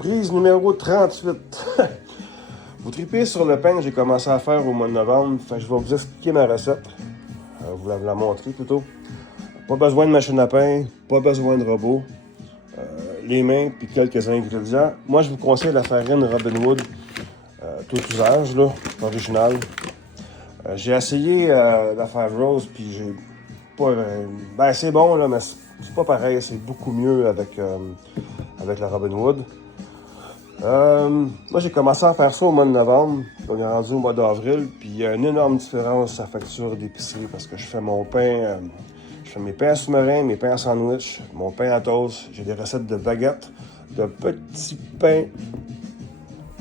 Prise numéro 38. Vous tripez sur le pain que j'ai commencé à faire au mois de novembre. Fait que je vais vous expliquer ma recette. Vous la montrer plutôt. Pas besoin de machine à pain, pas besoin de robot. Les mains puis quelques ingrédients. Moi, je vous conseille la farine Robinwood, tout usage, là, original. J'ai essayé la faire rose, puis j'ai pas. Ben, c'est bon, là, mais c'est pas pareil. C'est beaucoup mieux avec la Robinwood. Moi, j'ai commencé à faire ça au mois de novembre. On est rendu au mois d'avril, puis il y a une énorme différence à facture d'épicerie parce que je fais mon pain. Je fais mes pains à sous-marin, mes pains à sandwich, mon pain à toast. J'ai des recettes de baguettes, de petits pains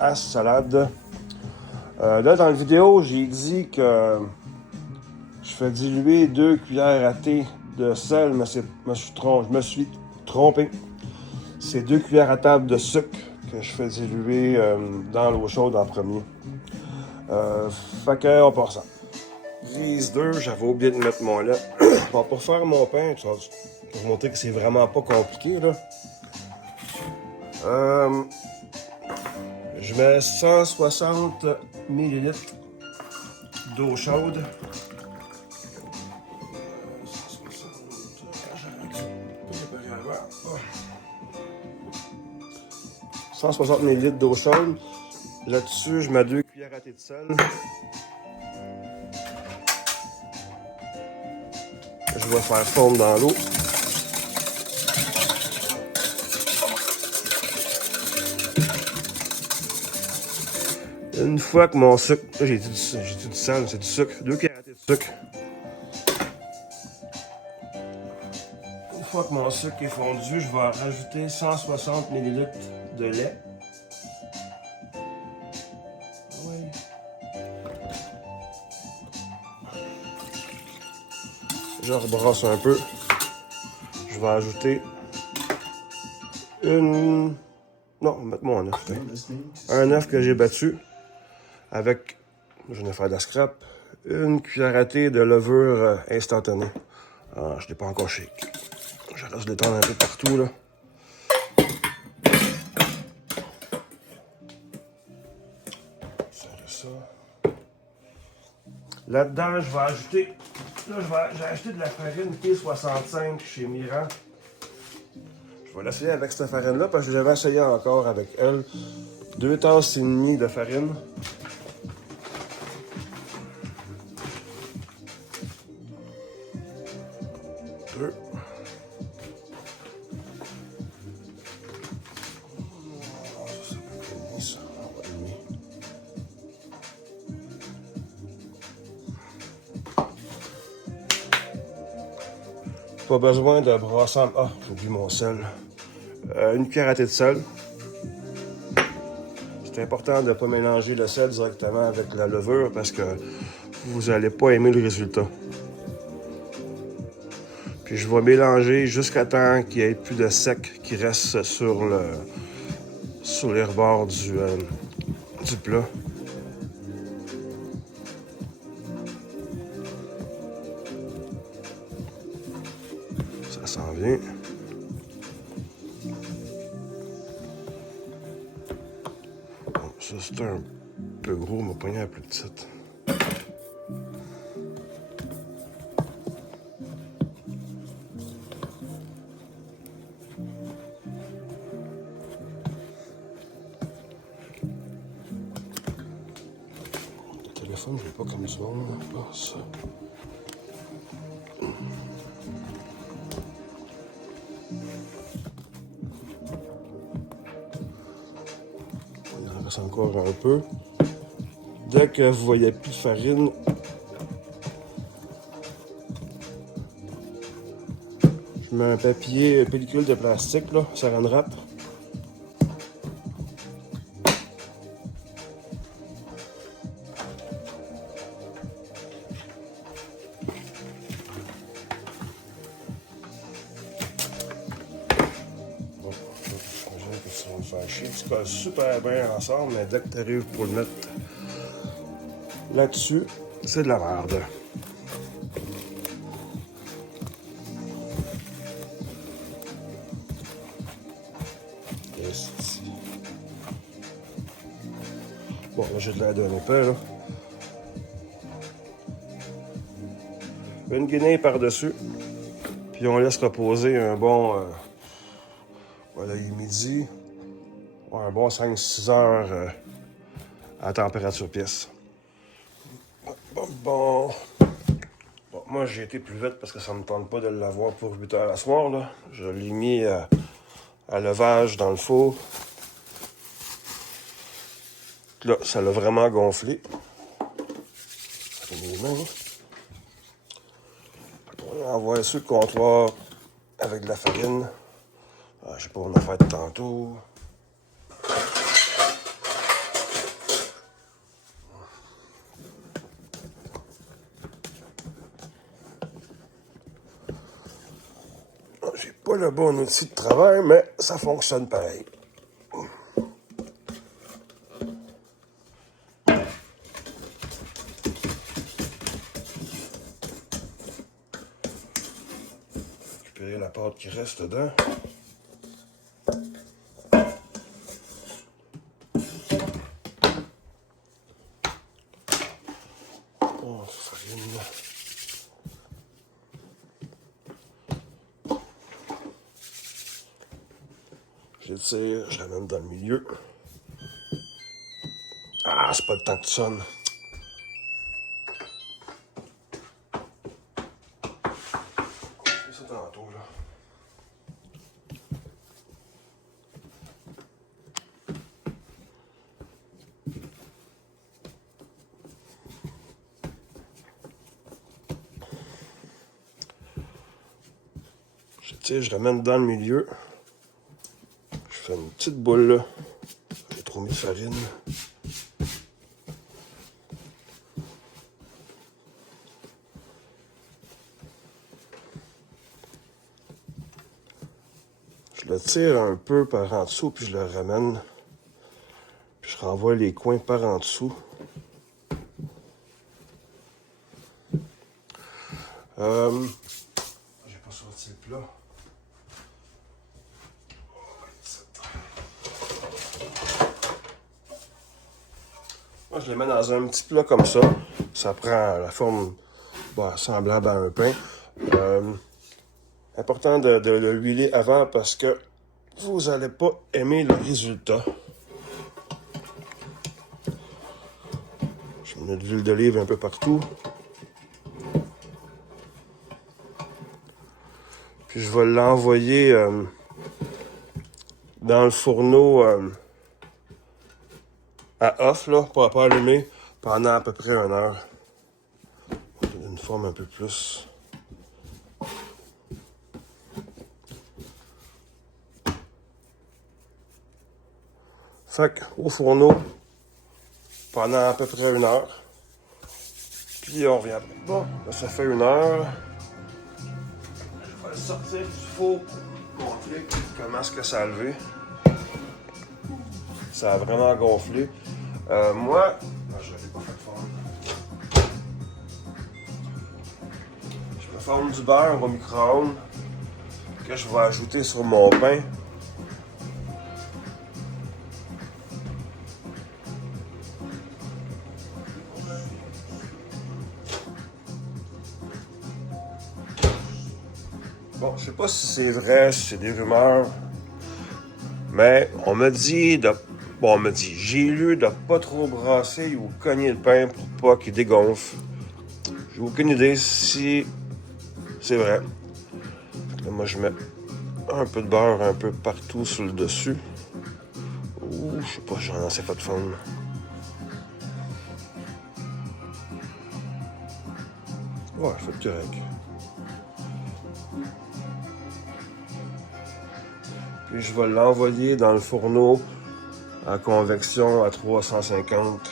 à salade. Là, dans la vidéo, j'ai dit que je fais diluer 2 cuillères à thé de sel, mais je me suis trompé. C'est 2 cuillères à table de sucre que je fais diluer dans l'eau chaude en premier. Fait que, on part ça. Brise 2, j'avais oublié de mettre mon lait. Bon, pour faire mon pain, pour vous montrer que c'est vraiment pas compliqué, là. Je mets 160 ml d'eau chaude. 160 ml d'eau chaude. Là-dessus, je mets 2 cuillères à thé de sel. Je vais faire fondre dans l'eau. Une fois que mon sucre... Là, j'ai dit du sel, c'est du sucre. 2 cuillères à thé de sucre. Une fois que mon sucre est fondu, je vais rajouter 160 ml de lait. Je rebrosse un peu. Je vais ajouter une... Non, mettez-moi un œuf. Un œuf que j'ai battu avec, je vais faire de la scrap, une cuillère à thé de levure instantanée. Ah, je ne l'ai pas encore shake. Je laisse l'étendre un peu partout, là. Ça. Là-dedans, je vais ajouter... Là, j'ai acheté de la farine P65 chez Mira. Je vais l'essayer avec cette farine-là parce que j'avais essayé encore avec elle. 2 tasses et demie de farine. Deux. Pas besoin de brasser. Ah, j'ai oublié mon sel. Une cuillère à thé de sel. C'est important de ne pas mélanger le sel directement avec la levure parce que vous n'allez pas aimer le résultat. Puis je vais mélanger jusqu'à temps qu'il n'y ait plus de sec qui reste sur les rebords du plat. Ça s'en vient. Bon, ça c'est un peu gros, ma poignée est plus petite. Le téléphone, je ne veux pas comme du monde. Pas ça. Il en reste encore un peu. Dès que vous voyez plus de farine, je mets un papier, pellicule de plastique, là, saran wrap. Bon, j'imagine que ça va me faire chier. Tu colles super bien ensemble, mais dès que tu arrives pour le mettre là-dessus, c'est de la merde. Ici. Bon, là, j'ai de l'air d'un épais, là. Une guinée par-dessus. Puis on laisse reposer un bon... voilà, il est midi. Ouais, un bon 5-6 heures à température pièce. Bon. Moi, j'ai été plus vite parce que ça ne me tente pas de l'avoir pour 8 heures à soir, là. Je l'ai mis à levage dans le four. Là, ça l'a vraiment gonflé. Mes mains. On va envoyer sur le comptoir avec de la farine. Ah, je sais pas, on a fait tantôt. J'ai pas le bon outil de travail, mais ça fonctionne pareil. Récupérer la pâte qui reste dedans. Oh, farine. J'étire, je ramène dans le milieu. Ah, c'est pas le temps que tu sonnes. C'est tantôt, là. J'étire, je ramène dans le milieu. Je fais une petite boule, là. J'ai trop mis de farine. Je le tire un peu par en dessous, puis je le ramène. Puis je renvoie les coins par en dessous. J'ai pas sorti le plat. Moi, je les mets dans un petit plat comme ça. Ça prend la forme semblable à un pain. Important de le huiler avant parce que vous n'allez pas aimer le résultat. Je mets de l'huile d'olive un peu partout. Puis je vais l'envoyer dans le fourneau à off, là, pour pas allumer, pendant à peu près 1 heure. Une forme un peu plus. Fait au fourneau pendant à peu près 1 heure. Puis on revient. Bon, là, ça fait 1 heure. Je vais le sortir du four pour montrer comment est-ce que ça a levé. Ça a vraiment gonflé. Moi, je n'avais pas fait de forme. Je me forme du beurre au micro-ondes que je vais ajouter sur mon pain. Bon, je sais pas si c'est vrai, si c'est des rumeurs, mais on me dit j'ai lu de pas trop brasser ou cogner le pain pour pas qu'il dégonfle. J'ai aucune idée si c'est vrai. Là, moi, je mets un peu de beurre un peu partout sur le dessus. Ouh, je sais pas, j'en sais pas de forme. Ouais, c'est correct. Puis je vais l'envoyer dans le fourneau à convection à 350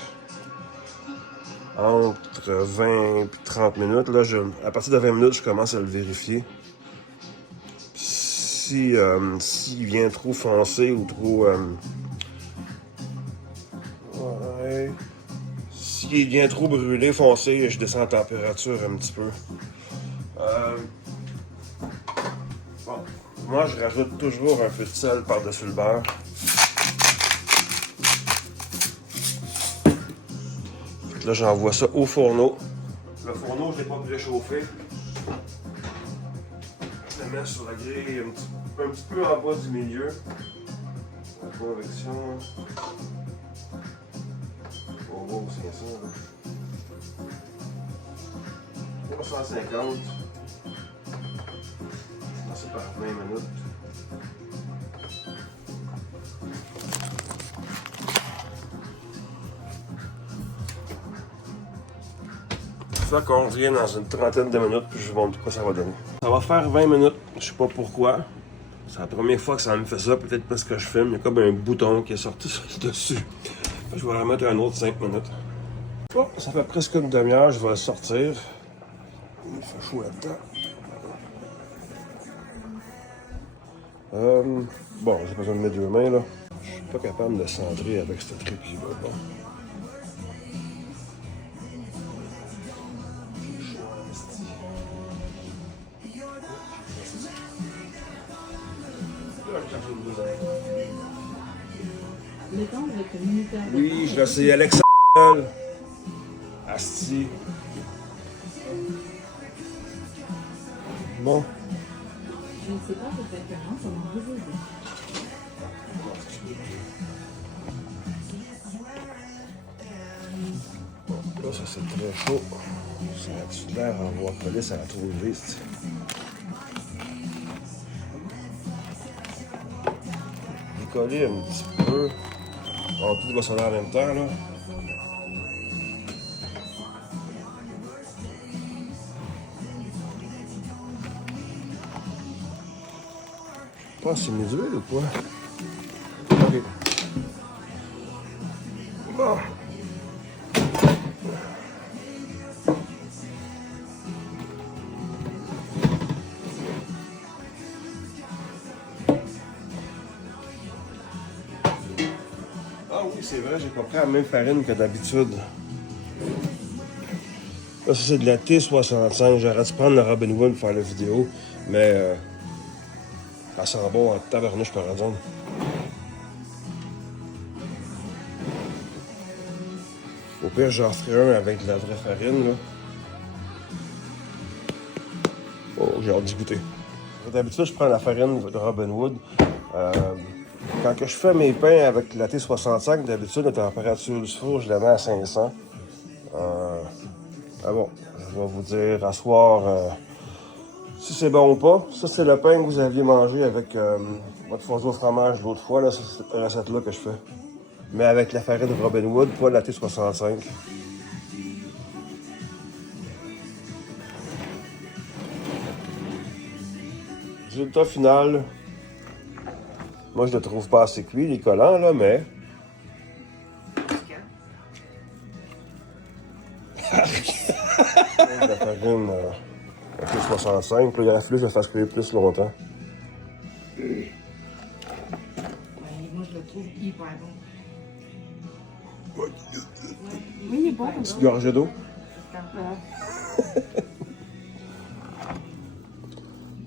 entre 20 et 30 minutes. Là, à partir de 20 minutes, je commence à le vérifier. S'il vient trop foncé ou trop... ouais. S'il vient trop brûlé, foncé, je descends la température un petit peu. Bon. Moi, je rajoute toujours un peu de sel par-dessus le beurre. Là, j'envoie ça au fourneau. Le fourneau, je ne l'ai pas préchauffé. Je le mets sur la grille un petit peu en bas du milieu. La convection. On va où c'est ça, là. 350. Commencer par 20 minutes. Ça qu'on revient dans une trentaine de minutes, puis je vous montre quoi ça va donner. Ça va faire 20 minutes, je sais pas pourquoi. C'est la première fois que ça me fait ça, peut-être parce que je filme. Il y a comme un bouton qui est sorti sur le dessus. Je vais remettre un autre 5 minutes. Bon, ça fait presque une demi-heure, je vais le sortir. Il fait chaud là-dedans. Bon, j'ai besoin de mes deux mains là. Je suis pas capable de centrer avec ce trépied là. Bon. Oui, je le sais, Alexandre. Asti. Bon. Je ne sais pas exactement comment vous aider. Là, ça c'est très chaud. Ça a-tu l'air à avoir collé, ça a trouvé. Décoller un petit peu. On tout va sonner en même temps, là. Je pense que c'est mis d'huile ou quoi? Ok. Bon. Ah oui, c'est vrai, j'ai pas pris la même farine que d'habitude. Là, c'est de la T65. J'aurais dû prendre la Robin Hood pour faire la vidéo, mais ça sent bon en tabarnouche par exemple. Au pire, j'en ferai un avec de la vraie farine, là. Oh, j'ai hâte d'y goûter. D'habitude, je prends la farine de Robin Hood. Quand que je fais mes pains avec la T65, d'habitude, la température du four, je la mets à 500. Ah bon, je vais vous dire à soir si c'est bon ou pas. Ça, c'est le pain que vous aviez mangé avec votre fondue au fromage l'autre fois. Là, c'est cette recette-là que je fais. Mais avec la farine de Robin Hood, pas la T65. Résultat final. Moi, je le trouve pas assez cuit, les collants, là, mais... La farine à T65, puis il aurait fallu que je le fasse cuire plus longtemps. Ouais, moi, je le trouve hyper bon. Oui, il est bon. Petite gorgée d'eau.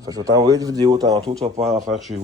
Fait que je vais t'envoyer une vidéo tantôt, tu vas pouvoir en faire chez vous.